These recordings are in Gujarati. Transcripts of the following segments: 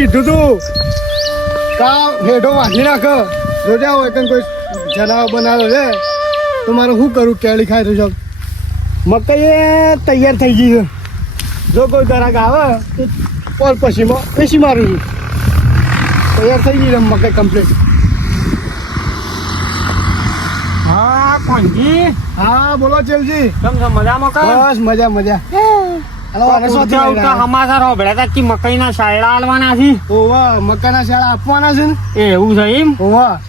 કીધું તું? કા હેઠો વાંચી નાખ? રોજા હોય તને કોઈ જનાવ બનાવો છે? તો મારે શું કરું? કેળી ખાઈ રહ્યું છે મકાઈ તૈયાર થઈ ગઈ છે. જો કોઈ ગરાક આવે તો પોર પછીમાં પેશી મારું છું. તૈયાર થઈ ગઈ છે મકાઈ કમ્પ્લીટ હા કોણજી હા બોલો ચેલજી. કેમ છો? મજામાં કા? બસ મજા મજા. શાયડા આલવાના છે. આપવાના છે ને? એવું છે એમ? ઓવા.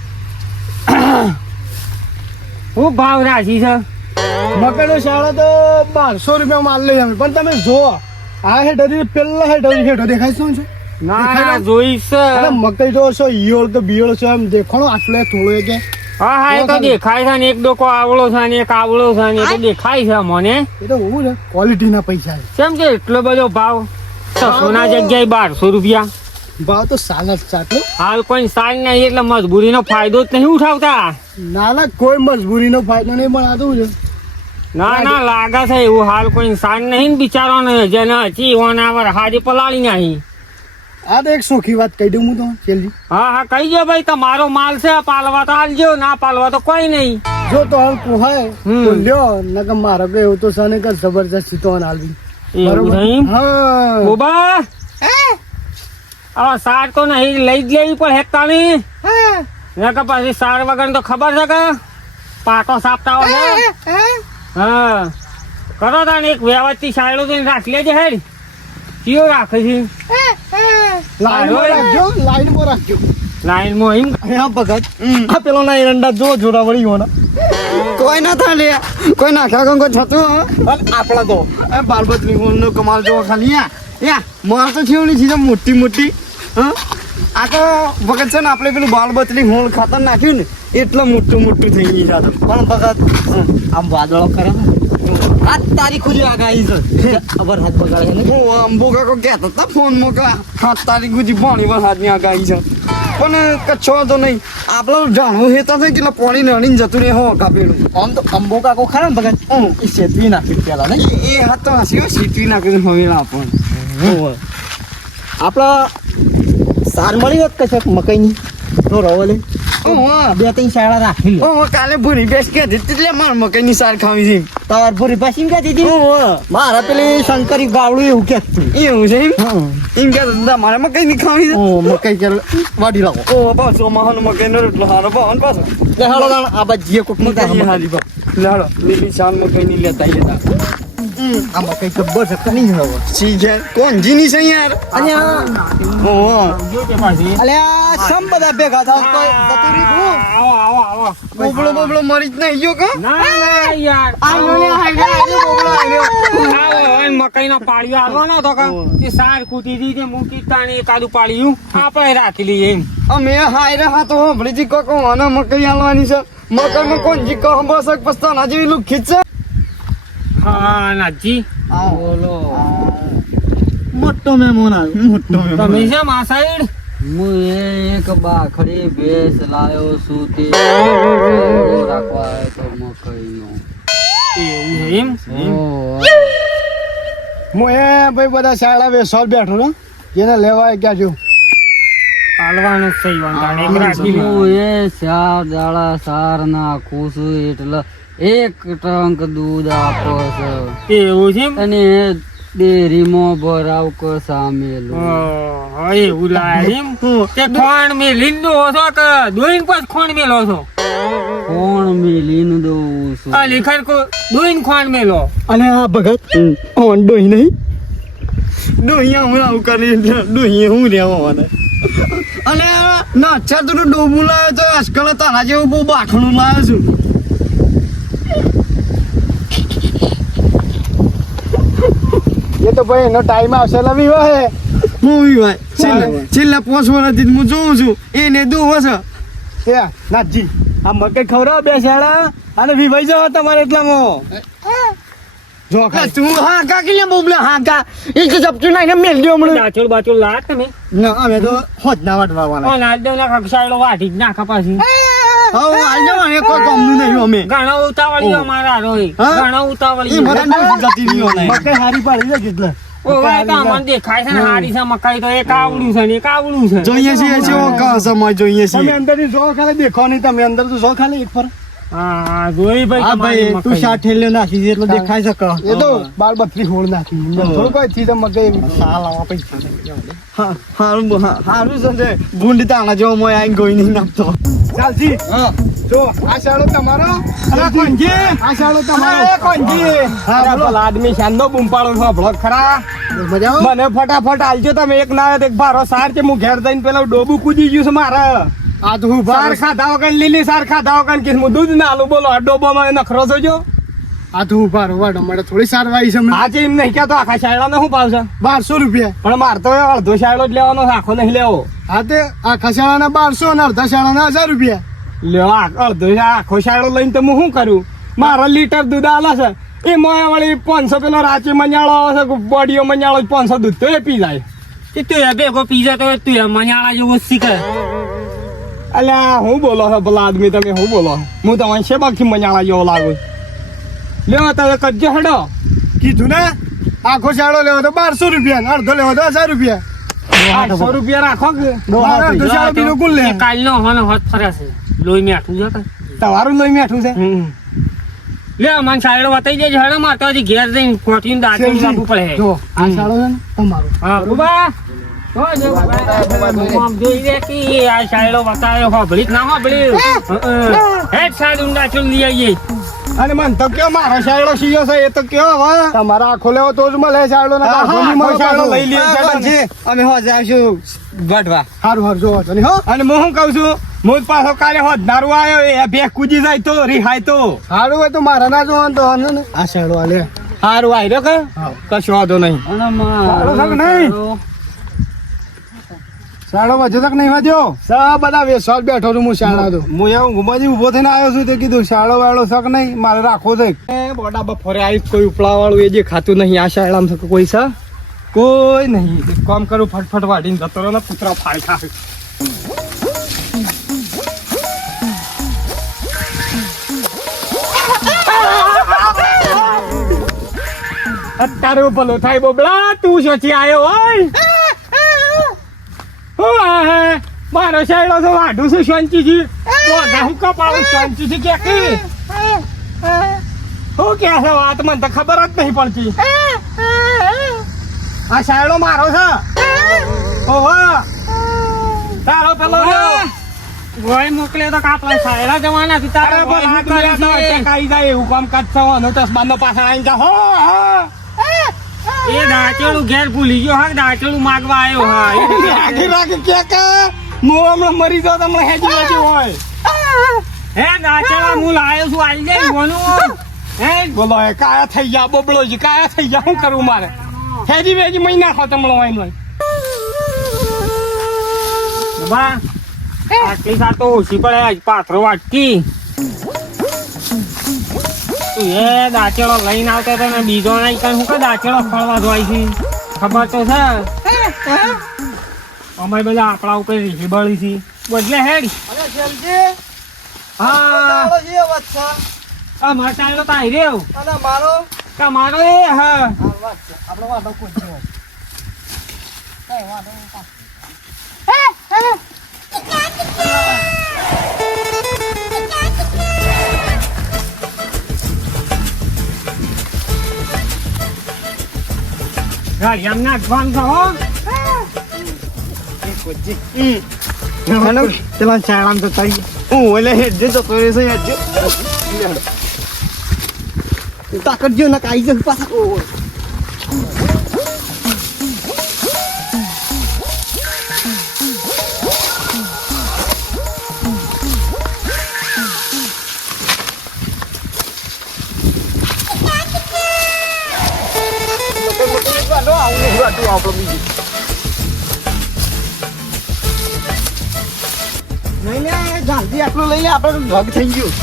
શું ભાવ રાશી છે? મકાનો શાળા તો બારસો રૂપિયા માલ લઈ અમે પણ તમે જો આ હેઠળ પેલા હેઠળ હેઠળ દેખાય શું છે ના ના ને? જોઈશ અરે તો છો ઈયોળ તો બિયોળ છે એમ દેખાણો આટલો થોડો કે. હા હા એ તો દેખાય છે. ને એક ડોકો આવળો છે ને એક આવળો છે ને એ તો દેખાય છે મને. એ તો હું છે ક્વોલિટીના પૈસા છે. કેમ કે એટલો બધો ભાવ? સોના જગ્યાએ બારસો રૂપિયા. ભાવ તો સાલ જ ચાટલો હાલ કોઈ સાલ નહીં એટલે મજબૂરીનો ફાયદો જ નહીં ઉઠાવતા. ના ના કોઈ મજબૂરીનો ફાયદો નહીં પણ આ તો છે. ના ના લાગે. છે એવું. હાલ કોઈ સાન નહીં બિચારો ને જેને હજી ઓના વર હાજી પલાળી નહીં. આ તો એક સોખી વાત કહી દઉં હું તો ચેલજી હા હા કહી દો ભાઈ તમારો માલ છે પાલવા તો આલજો ના પાલવા તો કોઈ નહીં. જો તો હાલ પોહાય હમ. તો લ્યો નકર મારો કે એવું તો સને કે જબરજસ્ત તો આલવી. બરોબર? નહીં? હા. બોબા? આ સાર તો નહીં લઈ જ લેવી પણ હેકતાની હે? કે પછી સાર વગર તો ખબર છે કે? પાટો સાપતા હોય હા કરો તાને એક વ્યવસ્થિત સાયડો તો રાખી લેજે હેડ. કયો રાખે છે? લાઈનમાં રાખજો લાઈનમાં રાખજો. લાઈનમાં એમ. ભગત. આ પેલો ના એરંડા જો જોડા વળી હોના કોઈ ના થાય લે કોઈ નાખ્યા કંઈ કોઈ આપણા તો. એ બાલબત્રી નો કમાલ જો ખાલી યા. માર તો છે મોટી મોટી. હા. આ તો ભગત છે ને આપણે પેલું બાલબતલી હોળ ખાતર નાખ્યું ને એટલે મોટું મોટું થઈ ગયું. પણ ભગત આમ વાદળો કરે આ તારીખ ખુલી આગાહી છે વરસાદ બગાડે ને હું અંબો કાકો કહેતો હતા ફોન મોકલા સાત તારીખ સુધી પાણી વરસાદની આગાહી છે પણ કચ્છો તો નહીં આપણે જાણવું હેતા થાય કે પાણી રણીને જતું રહે હો કાપેલું આમ તો અંબો કાકો ખરા ને ભગત હમ. એ શેતવી નાખી પેલા નહીં એ હાથ તો હસી સીટવી નાખીને હવે આપણને આપણા સાર મળી હોત કશે મકાઈની તો રવો લે ઓહો બે ત્રણ શાળા રાખી લે ઓહો કાલે ભૂરી બેસ કે એટલે માર મકઈની સાર ખાવી છે. તાર ભૂરી બેસ એમ કે દીધી? મારા પેલી શંકરી ગાવડું એવું કે એવું છે એમ? કે મારે મકઈની ખાવી છે? ઓ મકઈ કે વાડી લાવો ઓહો પાછો મહાન મકઈનો રોટલો હારો ભાવન પાછો. લે હાલો આ બાજીએ કોક મકઈ હાલી બા. લાડો લીલી શાન મકઈની લેતા લેતા. આ મકઈ જબ્બર છે નહીં હવે. સી છે કોણ? જીની છે યાર? આ ઓહો. જો તે પાછી. અલે આ સમ બધા ભેગા થાવ. તો જતું રહ્યું આવો આવો આવો બોબડો બોબડો મરી જ નહીં ગયો કા? ના ના યાર. આનો ને હાઈડે હાઈડે બોબડો આયો આવો મકઈનો પાળીઓ આવવાનો હતો કે. તે સાર કૂટી દીધી મૂકી તાણી એકાદું પાળિયું. આપણે રાખી લઈએ એમ. અમે હાયરે હા તો હોભળી જી કોકો અને મકાઈ આલવાની છે. મકઈમાં કોણ જી કહો બસ પસ્તાના જેવી લુખી છે? હા નાજી બોલો. મોટો મહેમાન આવ્યો. મોટો તમે છે મા સાઈડ હું એક બાખડી ભેસ લાયો છું તે રાખવા આવ્યો તો મકઈનો. એવું એમ? હું એ ભાઈ બધા શાળા બેસવા બેઠો ને જેને લેવાય ક્યાં છું? પાલવાનું જ છે વાંધો. હું એ ચાર દાડા સાર નાખું છું એટલે એક ટંક દૂધ આપો છો. એવું છે અને ડેરીમાં ભરાવ કો સામેલું હા એવું લાયમ એમ? તે ખોણ મે દો છો કે દોઈન પાસ ખોણ મેલો છો? કોણ મિલીને દઉં છું. આ લેખન કો દોઈન ખોણ મેલો. અને આ ભગત? ઓન દોઈ નહીં? દોઈયા હું આવું કરી ડોહી હું રહેવા મને. અને ના અચ્છા તું ડોબું લાવ્યો તો આજકાલ તારા જેવું બહુ બાખણું લાવ્યો છું. એ તો ભાઈ એનો ટાઈમ આવશે લવી હોય મૂવી ભાઈ છેલ્લે છેલ્લે પાંચ વર્ષથી હું જોઉં છું. એને દુવો હશે. એ નાથજી આ મકે ખવડાવો બે શાળા અને વિભાઈ જાવ તમારે એટલામાં. જો તું હા કા કે બોબલે હા કા. એ કે જપતું નાઈને મેલ દો હમણે. દાચોડ બાચોડ લાટ તમે. ના અમે તો હોજ ના વાટવાના ઓ ના દો ના કક્ષાયેલો વાટી જ નાખા પાછી. કોઈ કોમનું નહીં અમે. ઘણા ઉતાવળી અમારા ઘણા ઉતાવળી મને જતી રહ્યો ને. મકઈ હારી પાડી દે કેટલા? ઓવે તો અમને દેખાય છે ને હારી છે મકાઈ તો એક આવડું છે ને એક આવડું છે. જોઈએ છીએ સમય જોઈએ તમે અંદર જો ખાલી દેખો નહીં તમે અંદર તો જો ખાલી એક ફર તું મકાઈ. ઠેલ્યો નાખી છે? દેખાય છે એ તો બાર બત્રી હોળ નાખી. થોડું કોઈ થી મગે સાલ આવા પૈસા હારું હારું છે તે. તાણા જેવો મોય આઈને ગોઈ નહીં નાખતો. ચાલજી. જો આ શાળો તમારો? અરે કોણજી? આ શાળો તમારો. કોણજી? હા, અરે. ભલા આદમી છો, ખરા. મજા મને ફટાફટ આલજો તમે. એક ના એક ભારો સાર કે હું ઘેર જઈને પેલા ડોબું કૂદી ગયું છે મારે. આ તો હું બાર ખાધા વગર લીલી સાર ખાધા વગર કે હું દૂધ ના આલું બોલો આ ડોબામાં નખરો જોજો આ તો હું બાર વાડો મારે થોડી સાર વાઈ છે. આજે એમ નહીં કહેતો આખા શાયડાનો શું ભાવ છે? બારસો રૂપિયા. પણ મારે તો અડધો શાયડો જ લેવાનો છે આખો નહીં લેવો. હા તે આખા શાળાના બારસો અને અડધા શાળાના હજાર રૂપિયા. આ અડધો આખો શાળો લઈને તો હું શું કરું? મારો લીટર દૂધ આલે છે. એ મોય વળી પાંચસો પેલો રાચી મંજાળો આવે છે બોડીઓ મંજાળો પાંચસો દૂધ તો એ પી જાય. કે તું એ ભેગો પીઝા તો તું એ મજાળા જેવું શીખે. અલ્યા હું બોલો છો ભલા આદમી તમે હું બોલો હું તમારી શેબાથી મંજાળા જેવો લાગુ. લ્યો તમે કરજો હેડો. કીધું ને? આખો શાળો લેવો તો બારસો રૂપિયા અડધો લેવો તો હજાર રૂપિયા. આઠસો રૂપિયા રાખો કે? કાલનો હોનો હોત ફરે છે. લોહી મેઠું તમારું લોહી મેઠું છે? લે મને સાઈડો બતાવી દેજો હેડો મારે તો હજી ઘેર જઈને કોઠીને દાંતણ લાવવું પડે. જો આ શાળો છે ને તમારો. હા. રૂબા અને મન તો કયો મારો શાયડો સીયો છે એ તો કયો હવે તમારા આખો લેવો તો જ મળે શાળો ના બારસો ની મળે શાયડો લઈ લ્યો અમે હો જાવશું ગઢવા. જોવો છો હો? અને હું શું કહું છું? મુજ પાછો કાલે હોત દારૂ આવ્યો એ બે કૂદી જાય તો રિહાય તો. સારું હોય તો મારા ના જોવાનું તો ને? આ શાયડો આ લે હારું આવ્યો કે. કશો વાંધો નહીં. સારો નહીં? શાળો વાંચો તક નહીં વાંચ્યો? સા બધા વેસવાલ બેઠો છું હું શાળા તો. હું એવું ગુમાજી ઊભો થઈને આવ્યો છું તે કીધું શાળો વાળો શક નહીં? મારે રાખવો છે. બોટા બોડા બફોરે આવી કોઈ ઉપલા વાળું એ જે ખાતું નહીં આ શાળામાં તો કોઈ છે? કોઈ નહીં. એક કામ કરું ફટફટ વાઢીને જતો રહ્યો ને કૂતરા ખાય અત્યારે ભલો થાય બોબડા તું શોચી આવ્યો હોય હું આ હે? મારો શાયડો તો વાઢું છું શાંતિથી. બોધા હું કપાળું શાંતિથી કે કે? શું કે છે વાત? મને તો ખબર જ નહીં પડતી. આ શાયડો મારો છે. ઓહો. તારો પેલો. ગોય મોકલ્યો તો કાપલા સાયડા જવાના હતી તારે અરે ગોય પણ શું આ દુનિયા તો કરે છે? અટક આવી જાય એવું કામ કાજ નોટસ ચશ્માનો પાછળ આવીને જા, હો, હો. એ દાંતેડું ઘેર ભૂલી ગયો હા દાંતેડું માગવા આવ્યો હા. એ રાખી રાખી કે કે? હું હમણાં મરી જાઉં તમને હેજી હેજી હોય. હે દાંતેડા હું લાયો છું આવી જાય બોનું હે બોલો એ કાયા થઈ ગયા બબળો જી કાયા થઈ ગયા શું કરવું મારે? હેજી વેજી મહિના ખો તમને હોય ને બા આટલી સાતો ઓછી પડે આજ પાથરો વાટકી. એ દાચેડો લઈને આવતો તો ને બીજો નહીં કઈ હું કે દાચેડો ફળવા જોઈ છે? ખબર તો છે. અમે બધા આપણા ઉપર રીહી બળી છે. બદલે હેડ. હા. આ મારા ચાલો તો આવી રહ્યો મારો? મારો એ હા. ગાડી આમ નાખવાનું છે હો? પેલા શાળામાં તો થઈ હું ઓલે હેડજે જતો રહેશે હેડજે તાકત જો ના કાઈ જશે પાછા. ઓય. નહીં લે જલ્દી આટલું લઈ લે આપણે ભગ થઈ ગયું.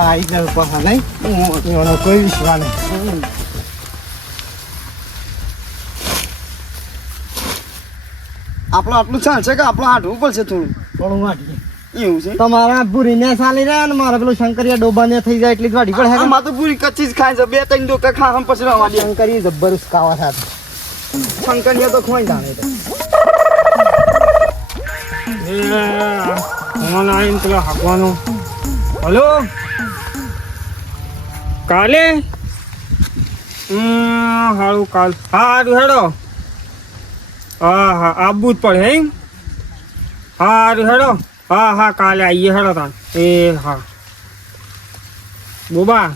આવી ગયો પાછા નહીં? કોઈ વિશ્વાસ નહીં. આપણું આટલું ચાલશે કે આપણું આઢવું પડશે થોડું? થોડું વાટીએ એવું છે? તમારા ભૂરીને ચાલી રહ્યા ને મારા પેલું શંકરિયા ડોબાને થઈ જાય એટલી જ વાડી. પડે આ માં તો પૂરી કચ્ચી જ ખાય છે. બે ત્રણ ડોકા ખા હમ પછી રવા દે. શંકરી જબ્બર ખાવા સાથે. શંકરિયા તો ખોઈ જાણે તો ફોન આવીને પેલો હાંકવાનો. હલો? કાલે? હમ, હારું કાલ. હારું હેડો. હા હા આવવું જ પડે એમ સારું હેડો. હા હા કાલે આવીએ હેડો તાન એ હા બોબા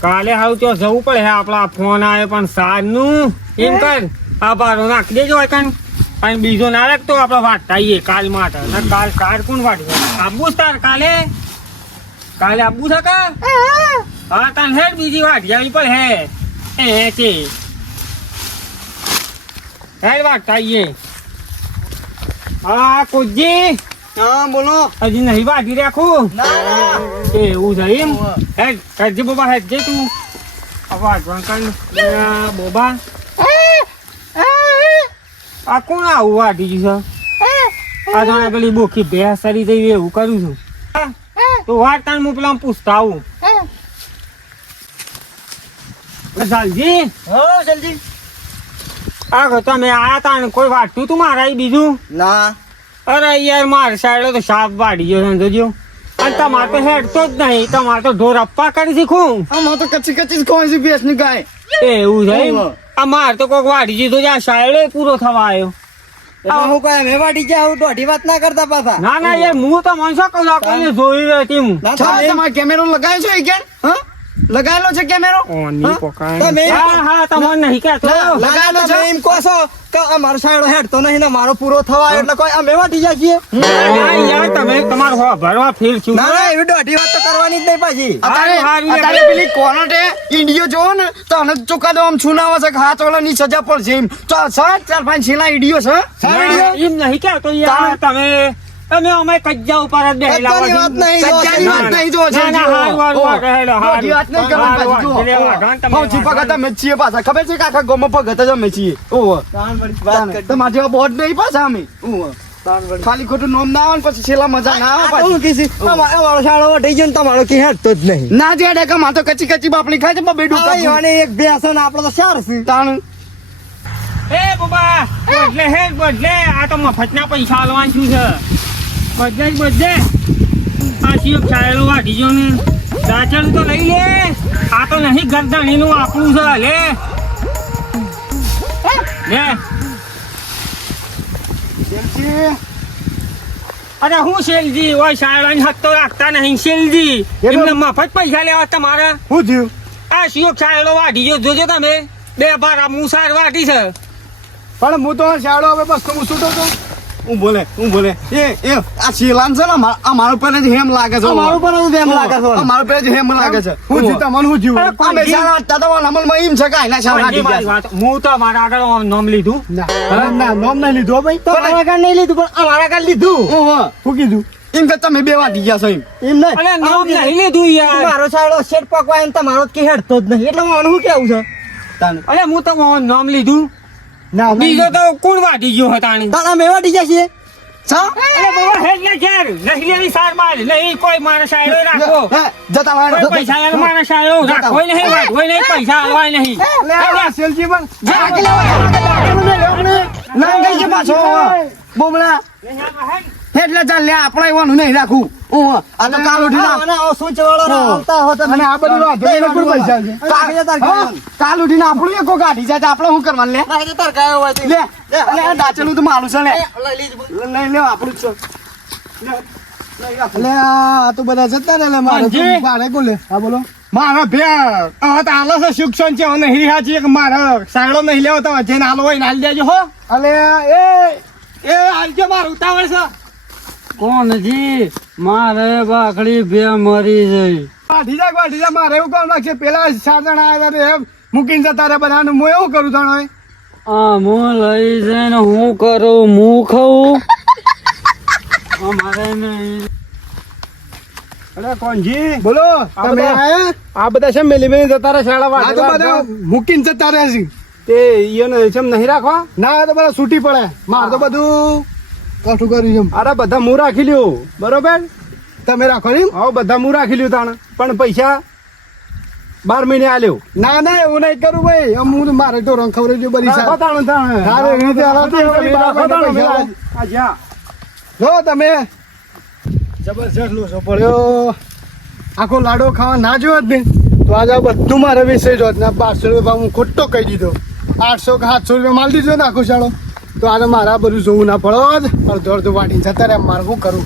કાલે હારું ત્યાં જવું પડે હે આપણા ફોન આવે પણ સારનું એમ કર આ બારો નાખી દેજો કાન અને બીજો ના રાખતો આપણે વાત થઈએ કાલ માટે અને કાલ કાર કોણ વાટશે આબુ તાર કાલે કાલે આબુ છે કા હા તાન હેડ બીજી વાત જાવી પણ હે એ હે છે હેડ વાત થઈએ હા કોજી હા બોલો. હજી નહીં વાટી રાખું એવું છે એમ? હે કરજે બોબા હેડ જે તું. અવાજ વંકલ બોબા. આ કોણ આવું વાટી છે? આ જાણે પેલી બોખી ભેંસ સરી જઈ એવું કરું છું. હા? તો વાત તાણ હું પેલા પૂછતા આવું. સાલજી હો જલ્દી આ તમે આ તાણ કોઈ વાટતું તું મારા બીજું? ના. અરે યાર માર સાઈડે તો સાપ વાડી ગયો સમજો અને તમારે તો હેડતો જ નહીં તમારે તો ઢોર અપ્પા કરી શીખું આમાં તો કચ્છી કચ્છી કોઈ ખોઈ છે ભેંસની ગાય. એવું છે? આ માર તો કોક વાડી જીધો જ આ સાયડો પૂરો થવા આવ્યો. આ હું કઈ અમે વાડી ગયા હું દોઢી વાત ના કરતા પાછા? ના ના યાર હું તો મનસો કહું જોઈ રહ્યો કોઈને હું. કેમેરો લગાવ્યો છે? હા? લગાવેલો છે કેમેરો? ઓ, ની તમે- હા હા તમને નહીં કહેતો. ના, ના, લગાવેલો તમે છે. એમ કહો છો કે અમારો સાયડો હેડતો નહીં ને મારો પૂરો થવા એટલે કોઈ આ મેવા થઈ ના, ના, યાર તમે તમારો હો ભરવા ફીલ છું. ના ના એવી દોઢી વાત તો કરવાની જ નહીં પાછી. હારું, અત્યારે પેલી કોર્નટે ઇન્ડિયો જો ને તો અન ચોકા દો આમ છુનાવા છે કે હાથ ઓલાની સજા પડશે એમ. તો સાત ચાર પાંચ છેલા ઇન્ડિયો છે ના, એમ નહીં કહેતો યાર તમે તમે અમે કજ્જા ઉપર જ બેહેલા કજ્જાની વાત નહીં, જો સચ્ચાની ના, વાત ના. નહીં જો છે ના, હાલ ઓ, હારું, હેલો, વાત નહીં કરવા પાછી, જો. હારું, એટલે વાઘાણ તમે હઉજી પગા વાઘાણ. તમે છીએ પાછા. ખબર છે કે આખા ગામમાં ભગત જ અમે છીએ? ઓહો. તમારા જેવા બોર્ડ નહીં પાછા અમે. ઓહો. ખાલી ખોટું નોમ ના આવે પછી છેલ્લા મજા ના આવે. હું કીધી, અમા- અમારો સાયડો વટી ગયો ને તમારો કી હેડતો જ નહીં. ના જે ડેકા માં તો કચી કચી બાપલી ખાય છે બબે ડૂકા હવે એક બે હશે ને આપણે તો ચાર છે. તાણ એ બાબા બદલે હે બદલે આ તો મફતના પૈસા આલવાનું શું છે? બધે બદલે આ શિવ છાયેલો ગયો ને. દાચણ તો લઈ લે. આ તો નહીં ગરદાણીનું આપણું છે લે. લે. અરે હું શેલજી? ઓય શાળાની હક તો રાખતા નહીં શેલજી. એમને મફત પૈસા લેવા તમારા? શું થયું? આ શિવ છાયેલો વાઢી જોજો તમે. બે બાર મુસાર વાટી છે. પણ હું તો શાળો હવે બસ તો હું છૂટો તો હું બોલે હું બોલે. એ એ આ શીલાન છે ને અમાર- ઉપર જ હેમ લાગે છે અમારું પર જ હેમ લાગે છે. અમારા ઉપર જ હેમ લાગે છે. હું જીતા મન હું થયું આ બેચારા શાળા હતા અમલમાં એમ છે કે આના ગયા વાત. હું તો મારા આગળ નામ લીધું. ના ના નોમ નહીં લીધું ભાઈ. તો મારા આગળ નહીં લીધું પણ અમારા આગળ લીધું. હું ઓહો. શું કીધું? એમ કે તમે બે વાટી ગયા છો એમ. એમ નહીં. અરે નામ નહીં લીધું યાર. મારો સાળો શેટ પકવાય ને તમારો કે હેડતો જ નહીં. એટલે મારું શું કેવું છે. અરે હું તો નામ લીધું. ના બીજો તો કોણ વાટી ગયો હતાણી તારા મેં વાટી ગયા છીએ છા? રાખો હે, વાળા, રાખો રાખો લે એટલે ચાલ લે આપણે એવાનું નહીં રાખવું ઓહો. આ તો કાલ ઉઠી ના અને આ સૂંચવાળો આવતા હોત અને આ બધું વાત એને પણ પૈસા છે? નાખી તાર હા, કાલ ઉઠીને આપણું એક જાય તો આપણે શું કરવાનું લે? નાખી તાર ગાયો હોય લે લે આ દાચેલું તો મારું છે લે. લઈ લે આપણું જ છે. લે. આ તો બધા જતા ને મારે તો. હા બોલો. મારા ભે હવે તો આલો છે શિક્ષણ છે અને હિરી હાચી મારા સાયડો નહીં લેવો તો જેને આલો હોય ને આલી દેજો હો. અલે એ એ આલજો મારું ઉતાવળ છે. કોણજી મારે બાકડી બે મરી જઈ વાઢી જા વાઢી મારે એવું કોણ લાગશે પેલા ચાર જણા આવ્યા એ મૂકીને જતા રે બધા હું એવું કરું જાણો આ હું લઈ જઈને હું કરું? હું ખાઉં? અમારે નહીં. અરે કોણજી બોલો તમે આ બધા છે મેલી મેલી જતા શાળા આ મૂકીને જતા રહે છે. તે ઈયોને છે નહીં રાખવા? ના તો બધા છૂટી પડે મારે તો બધું કાઠું કર્યું છે અરે બધા હું રાખી લ્યો. બરોબર? તમે રાખો ને હા બધા હું રાખી લ્યો તાણ. પણ પૈસા બાર મહિને આલ્યો. ના ના એવું નહીં કરું ભાઈ. હું મારે તો રંગ ખબર જો બરી સાહેબ તાણ તાણ. એવી રીતે જ્યાં. જો તમે. જબરજસ્ત લોસો પડ્યો. આખો લાડો ખાવા ના જોયો જ ને તો આજે આ બધું મારે વિશે જોત ને બારસો રૂપિયા હું ખોટો કહી દીધો. આઠસો કે સાતસો રૂપિયા માલ દીધો ને આખો શાળો. તો આને મારા બધું જોવું ના પડો અડધો અડધો વાટીને જતા રહ્યા મારે શું કરું